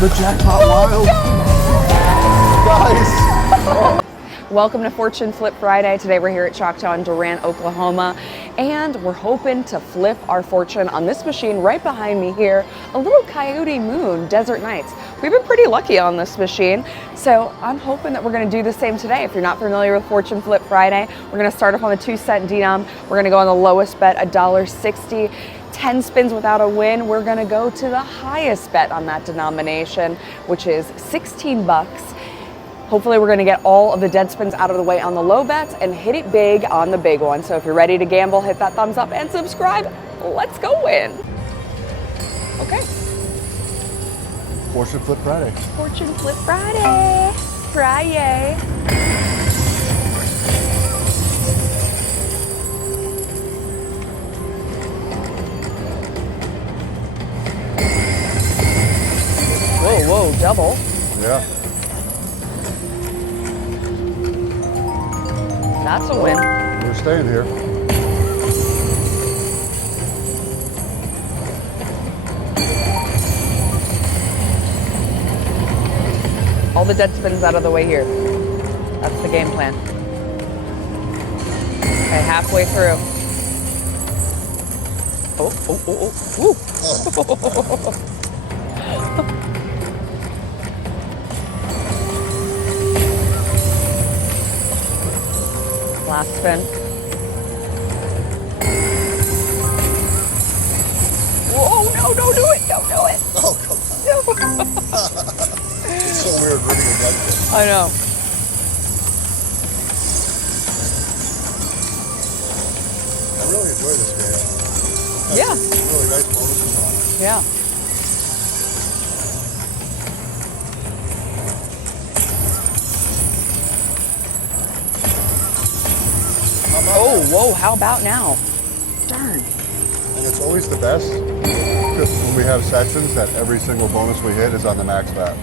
the Jackpot Wild. Guys. Welcome to Fortune Flip Friday. Today we're here at Choctaw in Durant, Oklahoma, and we're hoping to flip our fortune on this machine right behind me here, a little Coyote Moon Desert Nights. We've been pretty lucky on this machine, so I'm hoping that we're going to do the same today. If you're not familiar with Fortune Flip Friday, we're going to start off on the 2-cent denom. We're going to go on the lowest bet, $1.60. 10 spins without a win. We're going to go to the highest bet on that denomination, which is 16 bucks. Hopefully we're going to get all of the dead spins out of the way on the low bets and hit it big on the big one. So if you're ready to gamble, hit that thumbs up and subscribe. Let's go win. Okay. Fortune Flip Friday. Fortune Flip Friday. Friday. Whoa, whoa, double. Yeah. That's a win. We're staying here. All the dead spins out of the way here. That's the game plan. Okay, halfway through. Woo. Last spin. Whoa, no, don't do it, don't do it. Oh, come on. It's so weird running against it. I know. I really enjoy this game. Yeah. Really nice bonuses on it. Yeah. Oh, whoa, how about now? Darn. And it's always the best when we have sections that every single bonus we hit is on the max bet.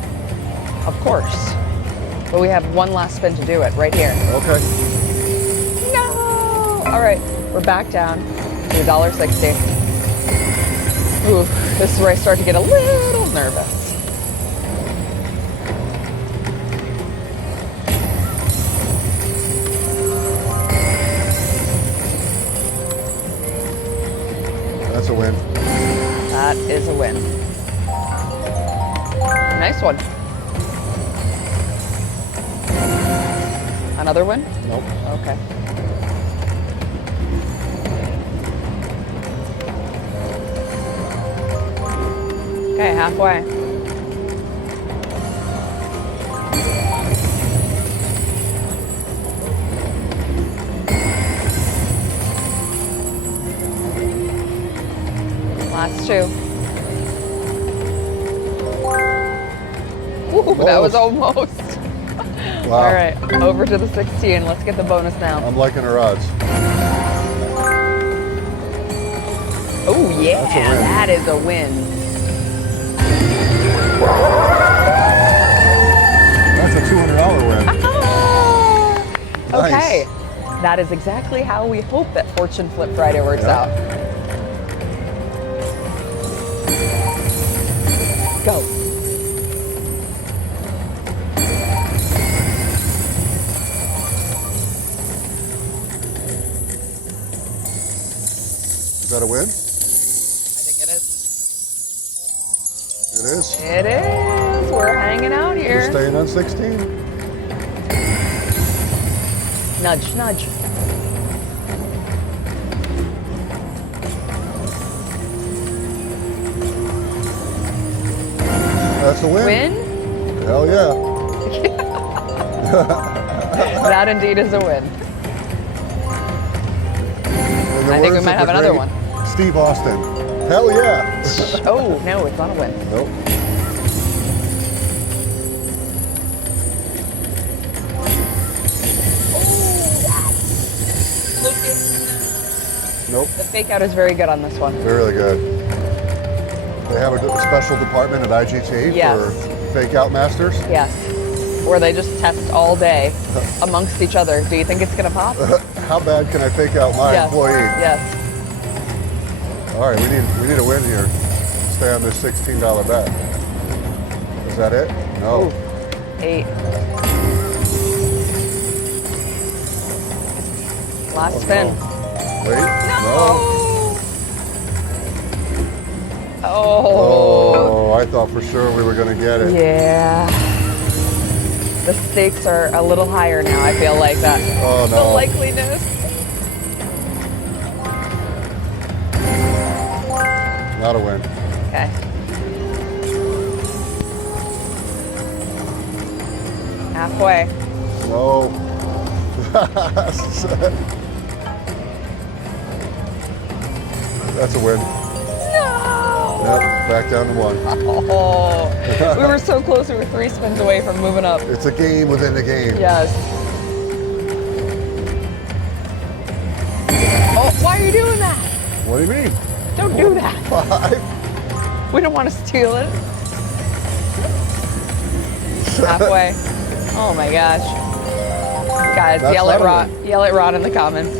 Of course. But we have one last spin to do it right here. Okay. No! All right, we're back down to $1.60. Ooh, this is where I start to get a little nervous. That's a win. That is a win. Nice one. Another win? Nope. Okay. Okay, halfway. Last two. Ooh, that was almost. Wow. All right, over to the 16. Let's get the bonus now. I'm liking her odds. Oh yeah, That's a win. that is a win. That's a $200 win. Okay, Nice. that is exactly how we hope that Fortune Flip Friday works out. Go. Is that a win? I think it is. It is. It is. We're hanging out We're here. staying on 16. Nudge, nudge. That's a win. Win? Hell yeah. That indeed is a win. In the I think we words might of have the another great one. Steve Austin. Hell yeah. Oh, no, it's not a win. Nope. Nope. The fake out is very good on this one. Very good. They have a special department at IGT Yes. for fake out masters. Yes. Where they just test all day amongst each other. Do you think it's going to pop? How bad can I fake out my Yes. employee? Yes. All right, we need a win here. Stay on this $16 bet. Let's that it? No. Ooh, 8. Last spin. Wait. No. Oh. Oh, I thought for sure we were going to get it. Yeah. The stakes are a little higher now, I feel like that. Oh, The no. likeliness. Not a win. Okay. Halfway. No. That's a win. No! Yep, back down to 1. Oh, we were so close. We were 3 spins away from moving up. It's a game within a game. Yes. Oh, why are you doing that? What do you mean? Don't do that. 5. We don't want to steal it. Halfway. Oh my gosh. Guys, That's yell at not a Rod. win. Yell at Rod in the comments.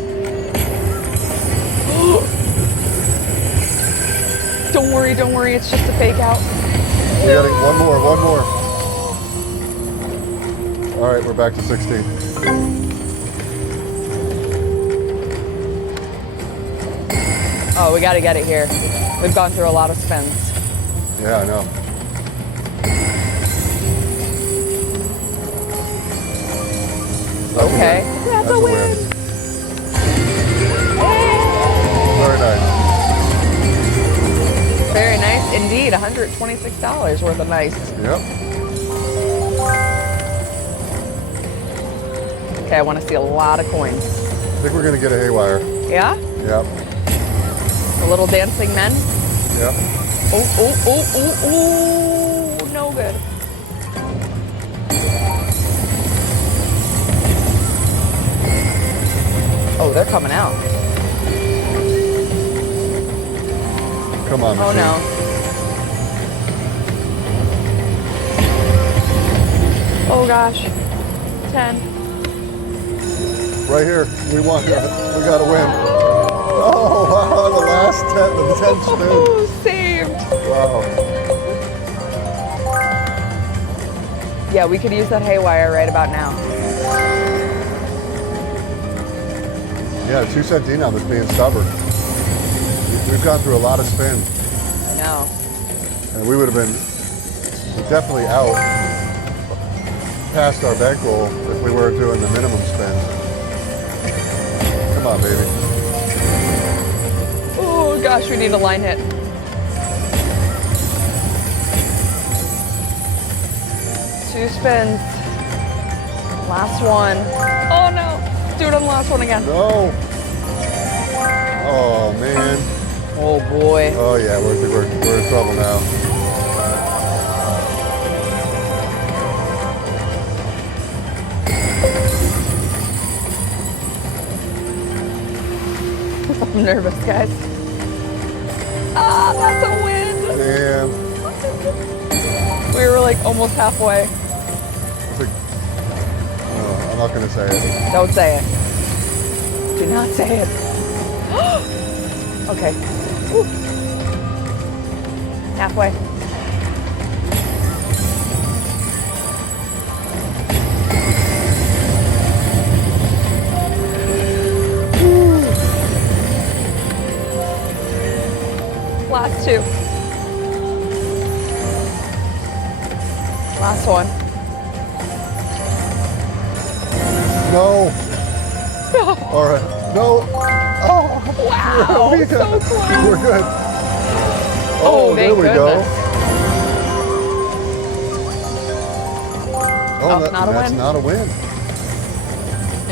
Don't worry, it's just a fake out. We got one more. All right, we're back to 16. Oh, we gotta get it here. We've gone through a lot of spins. Yeah, I know. Okay. That's a win. Very nice. Very nice indeed. $126 worth of nice. Yep. Okay, I want to see a lot of coins. I think we're gonna get a haywire. Yeah? Yep. The little dancing men. Yep. Oh, no good. Oh, they're coming out. Come on, Oh machine. no. Oh gosh. 10. Right here. We won. We got to win. Oh, wow. The last 10 spins. Oh, saved. Wow. Yeah, we could use that haywire right about now. Yeah, 2 cent D now that's being stubborn. We've gone through a lot of spins, I know. and we would have been definitely out past our bankroll if we weren't doing the minimum spin. Come on, baby. Oh gosh, we need a line hit. Two spins. Last one. Oh no. Do it on the last one again. No. Oh man. Oh boy. Oh yeah, we're in trouble now. I'm nervous, guys. Ah, that's a win. Damn. We were like almost halfway. No, I'm not gonna say it. Don't say it. Do not say it. Okay. Woo. Halfway. Last two. Last one. No. All right. No. Oh. Wow, we so close. We're good. Oh, there thank we goodness. go. Oh, That's not a win? not a win.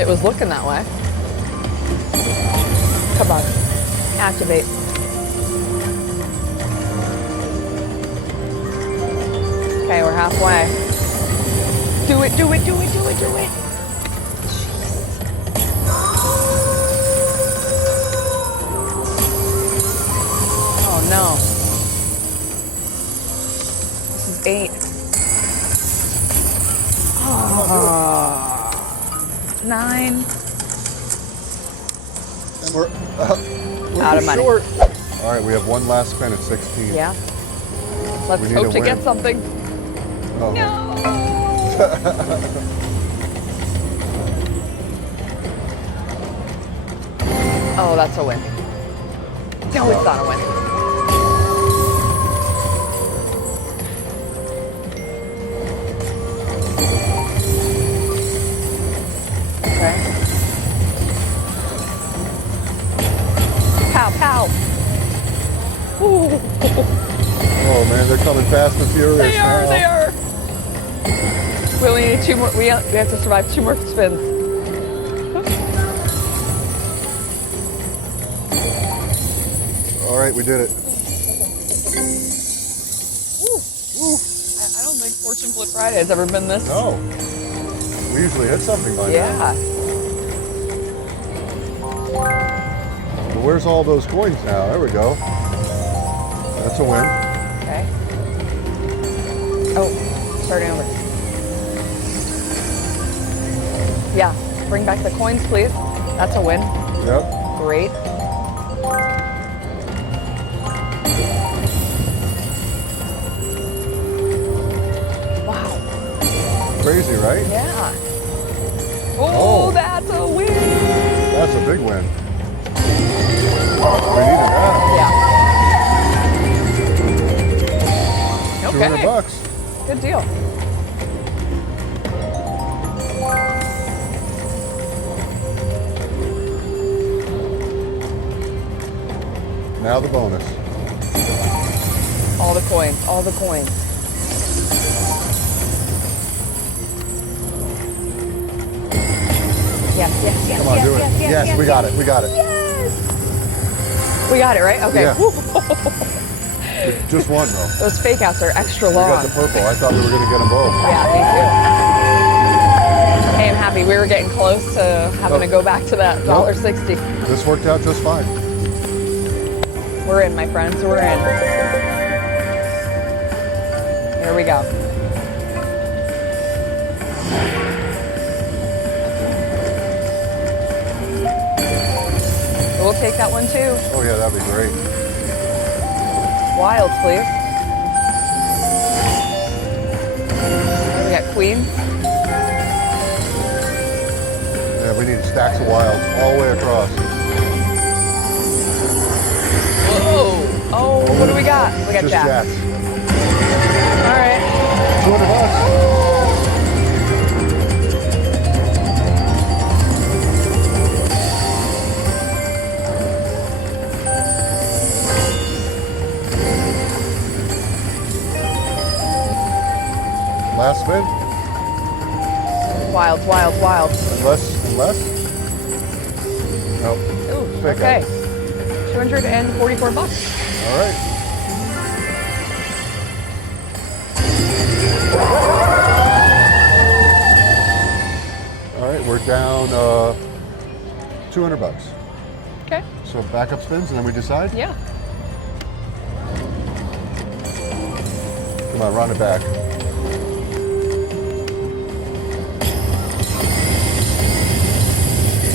It was looking that way. Come on. Activate. Okay, we're halfway. Do it, do it, do it, do it, do it. Oh no. This is 8. Oh. 9. And we're Out of money. short. All right, we have one last spin at 16. Yeah. Let's We need hope a to get win. something. Oh. No. Oh, that's a win. No, it's not a win. Okay. Pow, pow. Ooh. Oh man, they're coming fast and furious. They are, now. they are. We only need 2 more. We have to survive 2 more spins. All right, we did it. I don't think Fortune Flip Friday has ever been this. No. We usually hit something by now. Yeah. But where's all those coins now? There we go. That's a win. Okay. Oh, starting over. Yeah, bring back the coins, please. That's a win. Yep. Great. Wow. Crazy, right? Yeah. Oh. Oh, that's a win. That's a big win. We needed that. Yeah. 200 Okay. bucks. Good deal. Now the bonus. All the coins, all the coins. Yes, yes, yes, Come on, yes, do it. yes, yes, Yes, yes, we got it. We got it. Yes. We got it, right? Okay. Yeah. Just one though. Those fake outs are extra We long. got the purple. I thought we were going to get them both. Yeah, me too. Hey, I'm happy. We were getting close to having to go back to that $1.60. This worked out just fine. We're in, my friends. We're in. Here we go. We'll take that one too. Oh yeah, that'd be great. Wilds, please. We got queens. Yeah, we need stacks of wilds all the way across. Whoa! Oh, what do we got? We got Just jacks. jacks. All right. 200 bucks. Last spin. Wilds, wilds, wilds. Unless. Nope. Ooh, Fake okay. out. 244 bucks. All right. All right, we're down 200 bucks. Okay. So backup spins and then we decide? Yeah. Come on, round it back.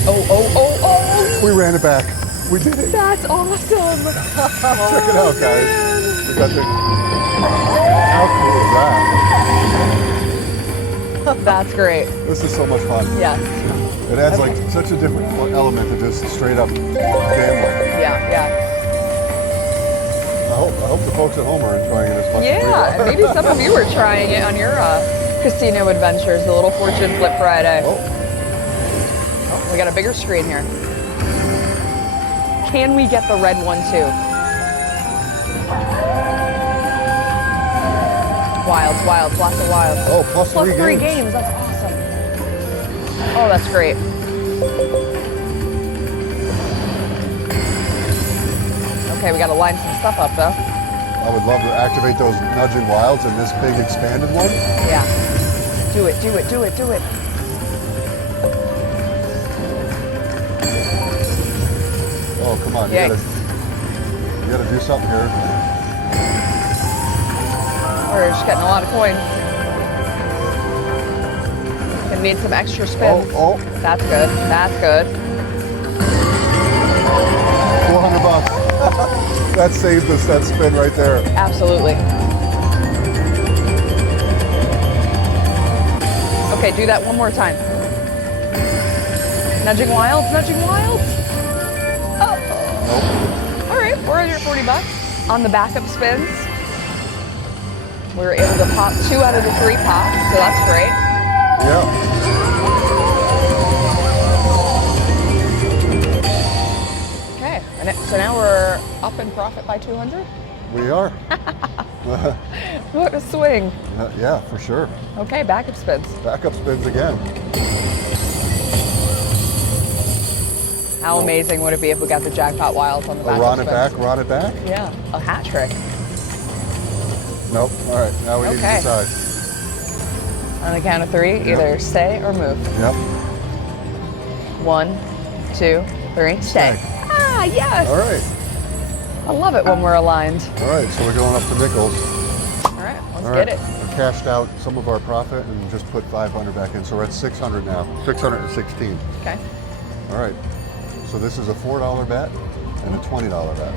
Oh, oh, oh, oh! We ran it back. We did it. That's awesome! Check it out, guys. We got the. How cool is that? That's great. This is so much fun. Yes. It adds like such a different element to just straight up gambling. Yeah, yeah. I hope the folks at home are enjoying it as much as we Yeah, are. maybe some of you are trying it on your casino adventures, the little Fortune Flip Friday. Oh, We got a bigger screen here. Can we get the red one too? Wilds, wilds, lots of wilds. oh, plus Plus three three games, that's awesome. Oh, that's great. Okay, we gotta line some stuff up though. I would love to activate those nudging wilds in this big expanded one. Yeah. Do it, do it, do it, do it. Oh, come on. Yikes. You gotta do something here. We're just getting a lot of coins. Gonna need some extra spins. Oh, That's good, that's good. 400 bucks. That saved us that spin right there. Absolutely. Okay, do that one more time. Nudging wilds, nudging wilds. Oh. Nope. All right, 440 bucks on the backup spins. We were able to pop 2 out of the 3 pops, so that's great. Yeah. Okay, so now we're up in profit by 200. We are. What a swing. Yeah, for sure. Okay, backup spins. Backup spins again. How amazing would it be if we got the jackpot wilds on the backup Run it spins? back, run it back. Yeah, a hat trick. Nope. All right, now we need to Okay. decide. On the count of 3, either stay or move. Yep. 1, 2, 3, stay. Ah, yes! All right. I love it when we're aligned. All right, so we're going up to nickels. All right, let's All get right. it. We cashed out some of our profit and just put 500 back in, so we're at 600 now. 616. Okay. All right. So this is a $4 bet and a $20 bet.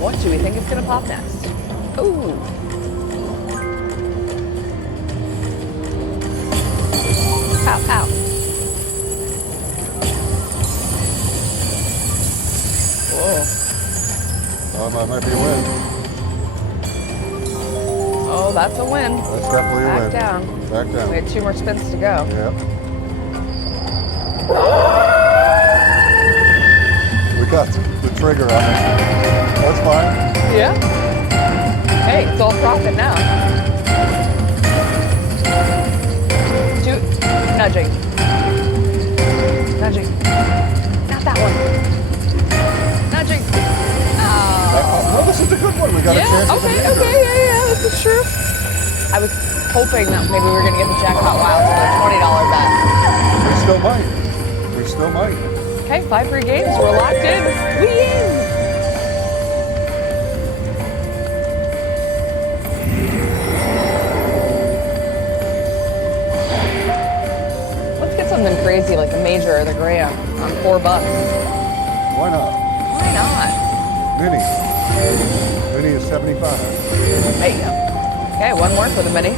What do we think is going to pop next? Ooh. Ow, ow. Whoa. That might be a win. Oh, that's a win. That's definitely a Back win. down. Back We down. had 2 more spins to go. Yep. We got the trigger on it. That's fine. Yeah. Hey, it's all profit now. Nudging. Nudging. Not that one. Nudging. Oh. Well, this is a good one. We got a chance at the Okay, major. yeah, this is true. I was hoping that maybe we were going to get the jackpot wilds for a $20 bet. We still might. We still might. Okay, 5 free games. We're locked in. We in. Let's get something crazy like the major or the grand on $4. Why not? Why not? Mini. Mini is 75. There you go. Okay, one more for the mini.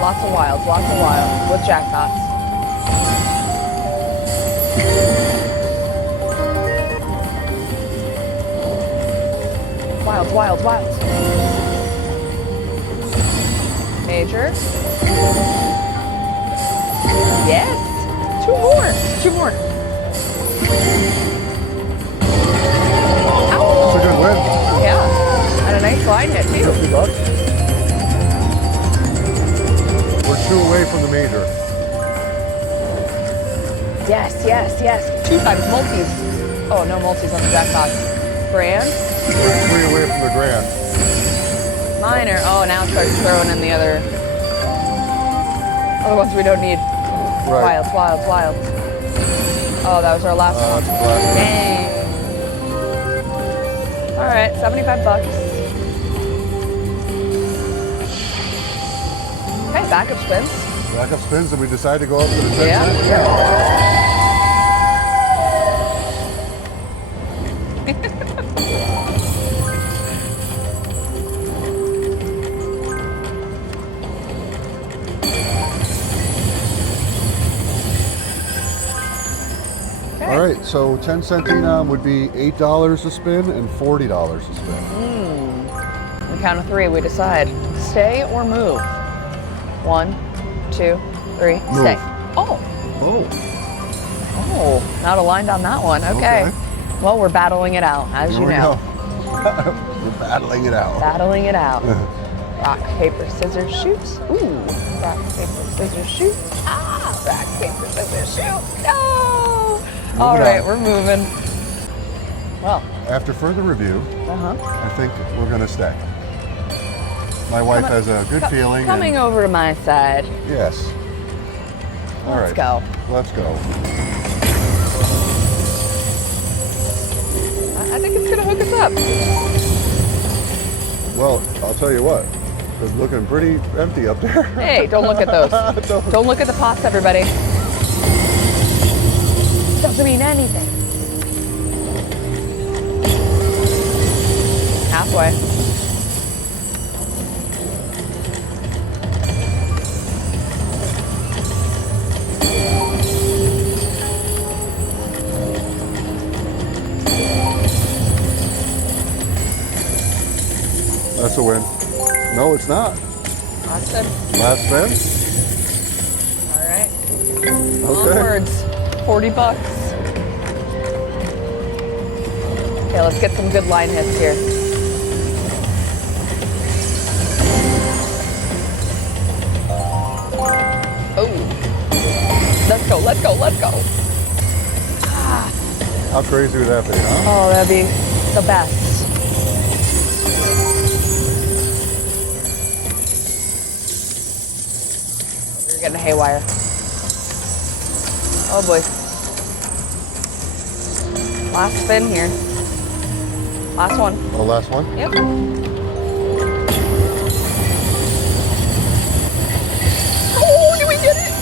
Lots of wilds with jackpots. Wilds. Major. Yes. 2 more. Ow. That's a good win. Yeah. And a nice line hit too. $50. We're 2 away from the major. Yes. 2 times multis. Oh, no multis on the jackpot. Grand. We're 3 away from the grand. Minor. Oh, now it starts throwing in the other ones we don't need. Right. Wilds. Oh, that was our last one. That's the last Dang. All right, 75 bucks. Okay, backup spins. one. Backup spins, and we decide to go up to the 10 cents? Yeah. All right, so 10 cent denom would be $8 a spin and $40 a spin. On the count of 3, we decide stay or move. 1, 2, 3, stay. Oh, not aligned on that one. Okay. Well, we're battling it out, as Here you we know. go. We're battling it out. Battling it out. Rock, paper, scissors, shoot. Ooh. Rock, paper, scissors, shoot. Ah! Rock, paper, scissors, shoot. No! All right, we're moving. Well. After further review, I think we're going to stay. My wife has a good feeling. Coming over to my side. Yes. All Let's right. go. Let's go. I think it's going to hook us up. Well, tell you what, it's looking pretty empty up there. Hey, don't look at those. Don't look at the pots, everybody. Doesn't mean anything. Halfway. That's a win. No, it's not. Last spin. Last spin? All right. Okay. Onwards. 40 bucks. Okay, let's get some good line hits here. Oh. Let's go, let's go, let's go. How crazy would that be, huh? Oh, that'd be the best. You're getting haywire. Oh boy. Last spin here. Last one. Oh, last one? Yep. Oh, did we get it?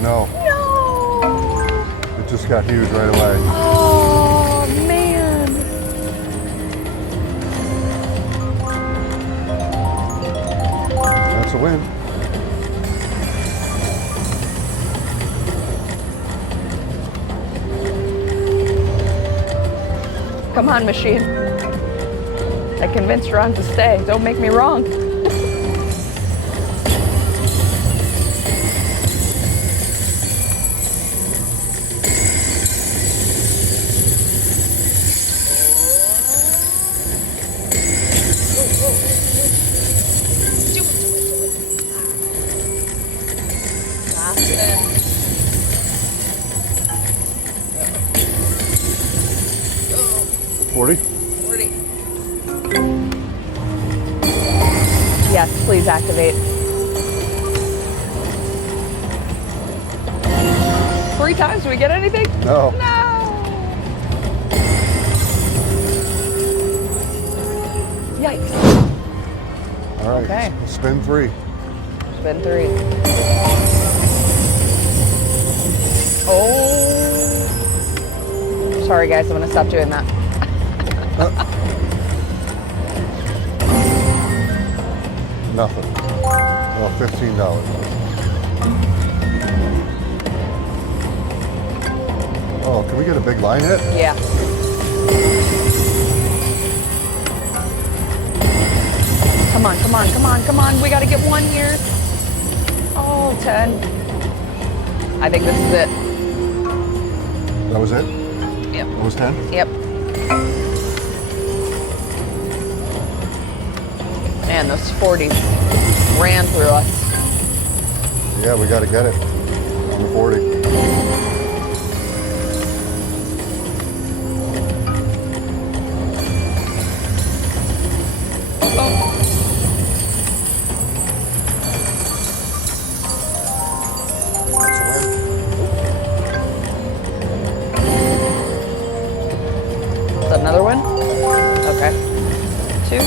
No. No. It just got huge right away. Oh, man. That's a win. Come on, machine. I convinced Ron to stay. Don't make me wrong. Last spin. 40? 40. Yes, please activate. 3 times, do we get anything? No. No! Yikes. All right. Okay. Spin 3. Spin 3. Oh. Sorry guys, I'm gonna stop doing that. Nothing. Well, $15. Oh, can we get a big line hit? Yeah. Come on, come on, come on, come on. We gotta get one here. Oh, 10. I think this is it. That was it? Yep. That was 10? Yep. Man, those 40s ran through us. Yeah, we got to get it on the 40. That's a win. Is that another one? Okay. 2.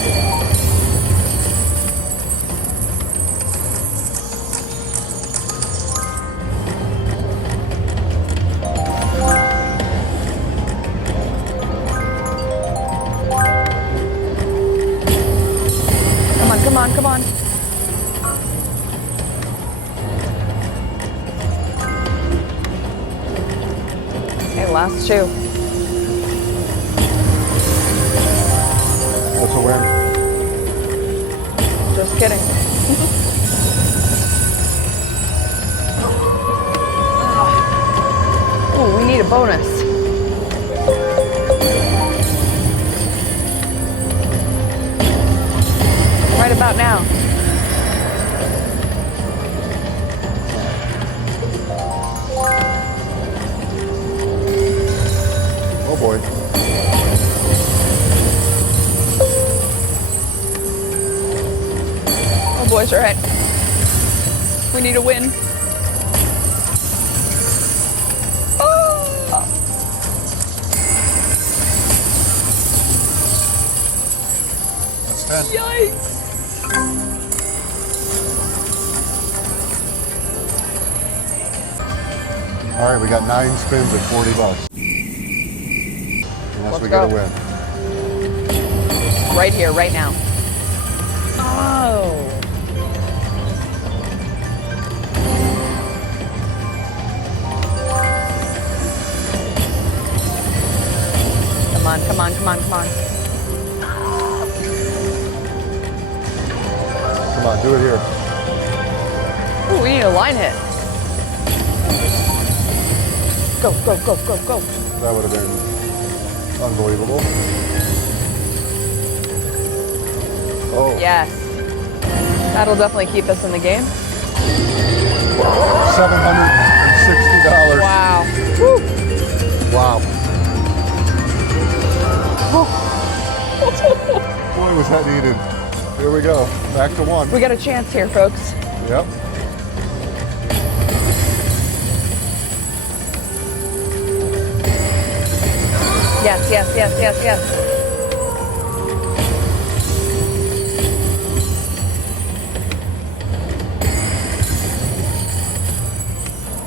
Come on, come on. Okay, last 2. That's a win. Just kidding. Ooh, we need a bonus. Right about now. Oh boy. Oh, boys are right. We need a win. Oh. That's 10. Yikes. All right, we got 9 spins at $40. Unless Let's we get a go. win. Right here, right now. Oh. Come on, come on, come on, come on. Come on, do it here. Ooh, we need a line hit. Go, go, go, go, go. That would have been unbelievable. Oh. Yes. That'll definitely keep us in the game. $760. Wow. Woo. Wow. Boy, was that needed. Here we go. Back to 1. We got a chance here, folks. Yep. Yes, yes, yes, yes, yes.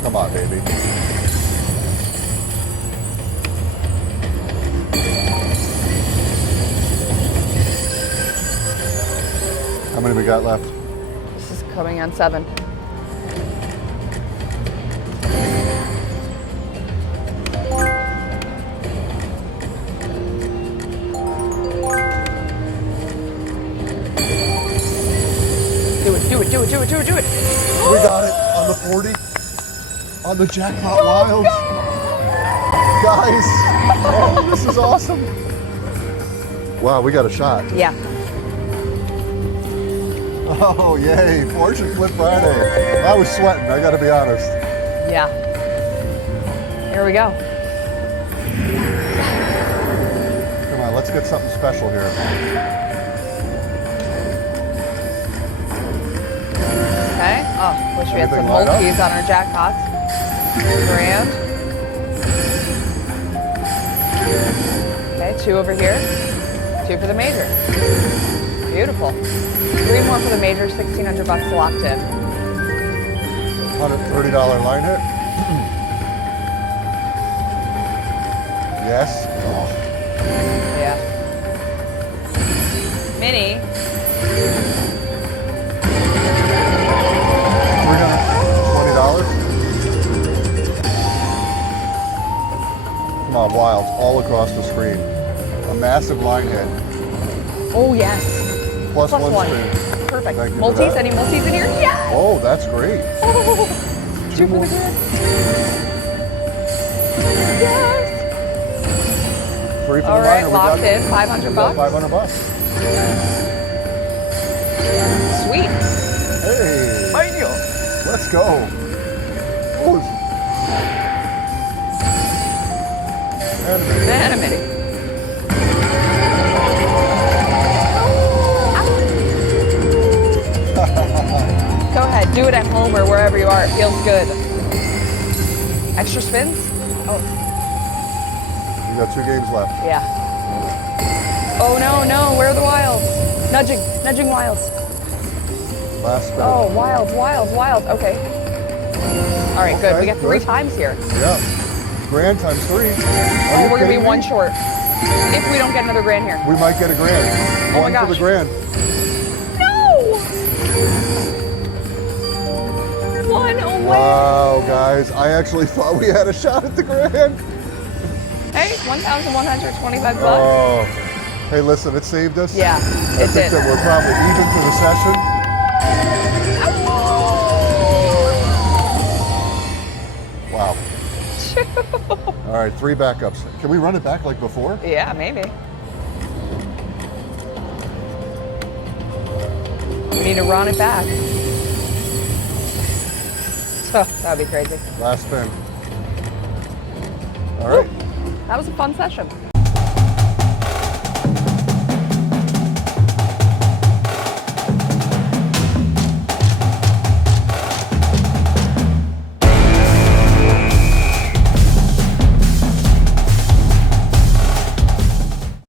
Come on, baby. How many we got left? This is coming on 7. Do it, do it, do it, do it, do it, do it. We got it on the 40. On the Jackpot Wilds. Guys, oh, this is awesome. Wow, we got a shot. Yeah. Oh, yay. Fortune Flip Friday. I was sweating, I gotta be honest. Yeah. Here we go. Come on, let's get something special here. Okay. Oh, wish we had some Everything lined up? multis on our jackpots. Grand. Okay, 2 over here. 2 for the major. Beautiful. 3 more for the major, $1,600 locked in. $130 line hit. Yes. Oh. Yeah. Mini. $320. Come on, Wilds, all across the screen. A massive line hit. Oh, yes. Plus Plus one one. spin. Perfect. Thank you for Multis, that. any multis in here? Yes! Oh, that's great. Oh, 2 for more. the grand. Yes! 3 for All the right, minor. locked in, $500. $500. Sweet. Hey, Thank you. let's go. Oh, animated. Animated. Go ahead, do it at home or wherever you are. It feels good. Extra spins? Oh, We got 2 games left. yeah. Oh, no, no. Where are the wilds? Nudging, nudging wilds. Last spin. Oh, wilds, wilds, wilds. Okay. All right, good. Okay, We got 3 good. times here. Yeah. Grand times 3. Oh, we're going to be 1 short. If we don't get another grand here. We might get a grand. Oh my 1 for the gosh. grand. No! 1 away. Wow, guys. I actually thought we had a shot at the grand. Hey, $1,125. Oh. Hey, listen, it saved us. Yeah, I it think did. that we're probably even for the session. Wow. All right, 3 backups. Can we run it back like before? Yeah, maybe. We need to run it back. Oh, that would be crazy. Last spin. All right. That was a fun session.